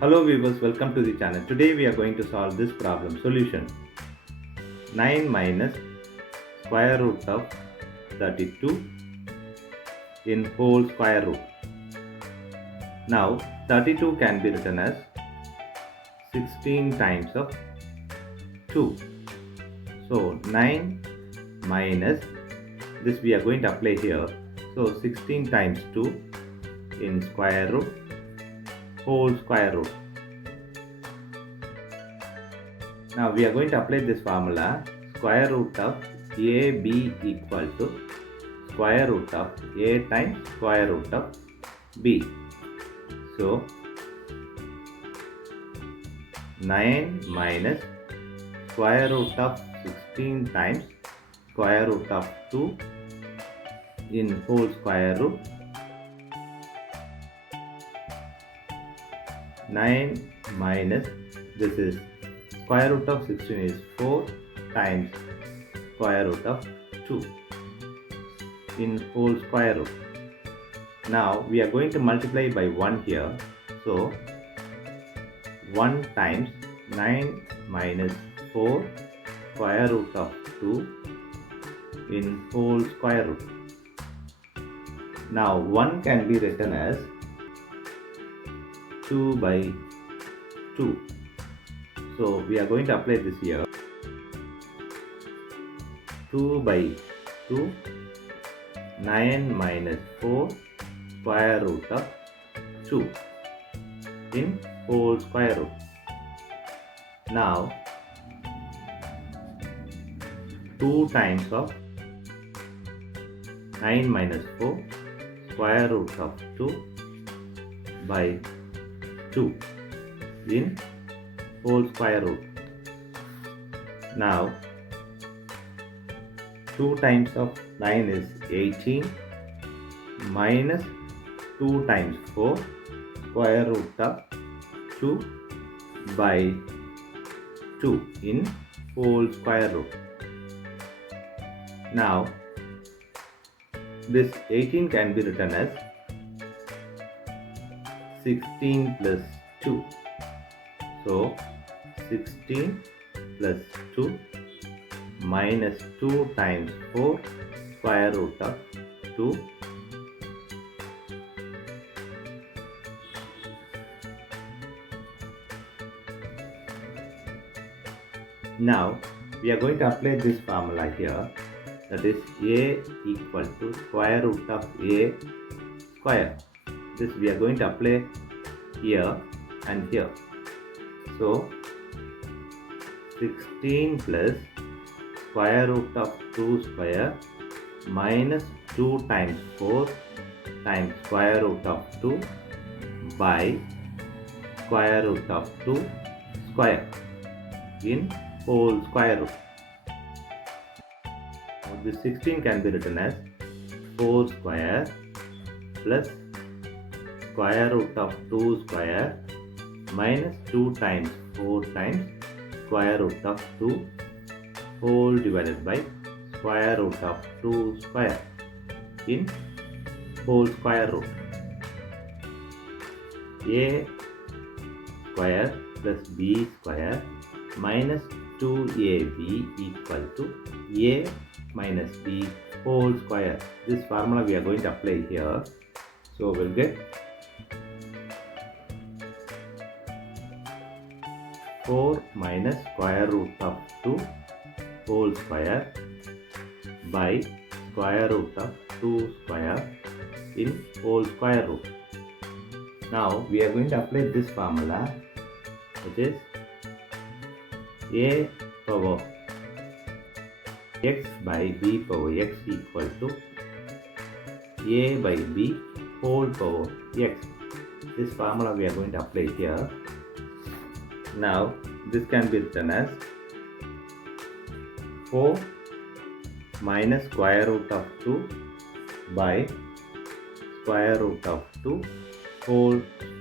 Hello viewers, welcome to the channel. Today we are going to solve this problem. Solution: 9 minus square root of 32 in whole square root. Now 32 can be written as 16 times of 2. So 9 minus this we are going to apply here. So 16 times 2 in square root whole square root. Now we are going to apply this formula. Square root of AB equal to square root of A times square root of B. So 9 minus square root of 16 times square root of 2 in whole square root. 9 minus this is square root of 16 is 4 times square root of 2 in whole square root. Now we are going to multiply by 1 here. So 1 times 9 minus 4 square root of 2 in whole square root. Now 1 can be written as 2 by 2. So we are going to apply this here. 2 by 2, 9 minus 4 square root of 2 in whole square root. Now 2 times of 9 minus 4 square root of 2 by 2 in whole square root. Now 2 times of 9 is 18 minus 2 times 4 square root of 2 by 2 in whole square root. Now this 18 can be written as 16 plus 2. So 16 plus 2 minus 2 times 4 square root of 2 . Now we are going to apply this formula here, that is A equal to square root of A square. This we are going to apply here and here. So 16 plus square root of 2 square minus 2 times 4 times square root of 2 by square root of 2 square in whole square root. Now this 16 can be written as 4 square plus square root of 2 square minus 2 times 4 times square root of 2 whole divided by square root of 2 square in whole square root. A square plus B square minus 2AB equal to A minus B whole square. This formula we are going to apply here. So we'll get 4 minus square root of 2 whole square by square root of 2 square in whole square root. Now we are going to apply this formula, which is A power x by b power x equal to A by b whole power x. This formula we are going to apply here. Now this can be written as 4 minus square root of 2 by square root of 2 whole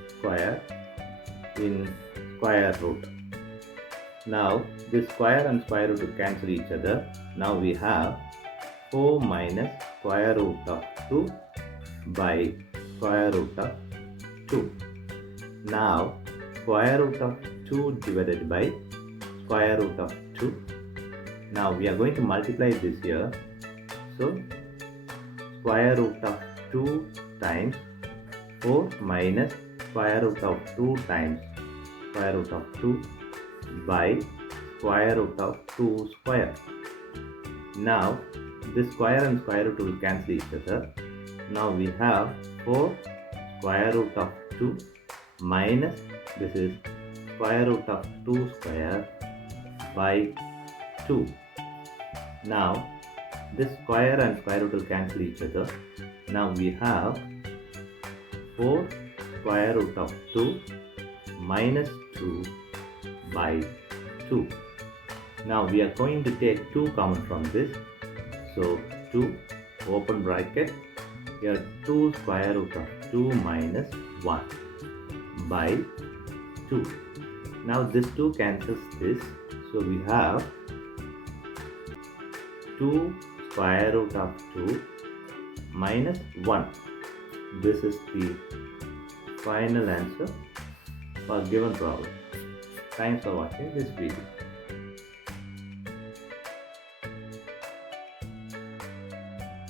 square in square root. Now this square and square root will cancel each other. Now we have 4 minus square root of 2 by square root of 2. Now square root of 2 divided by square root of 2. Now we are going to multiply this here. So square root of 2 times 4 minus square root of 2 times square root of 2 by square root of 2 square. Now this square and square root will cancel each other. Now we have 4 square root of 2 minus this is square root of 2 square by 2. Now this square and square root will cancel each other. Now we have 4 square root of 2 minus 2 by 2. Now we are going to take 2 common from this. So 2 open bracket, here 2 square root of 2 minus 1 by 2. Now this 2 cancels this. So we have 2 square root of 2 minus 1. This is the final answer for given problem. Thanks for watching this video.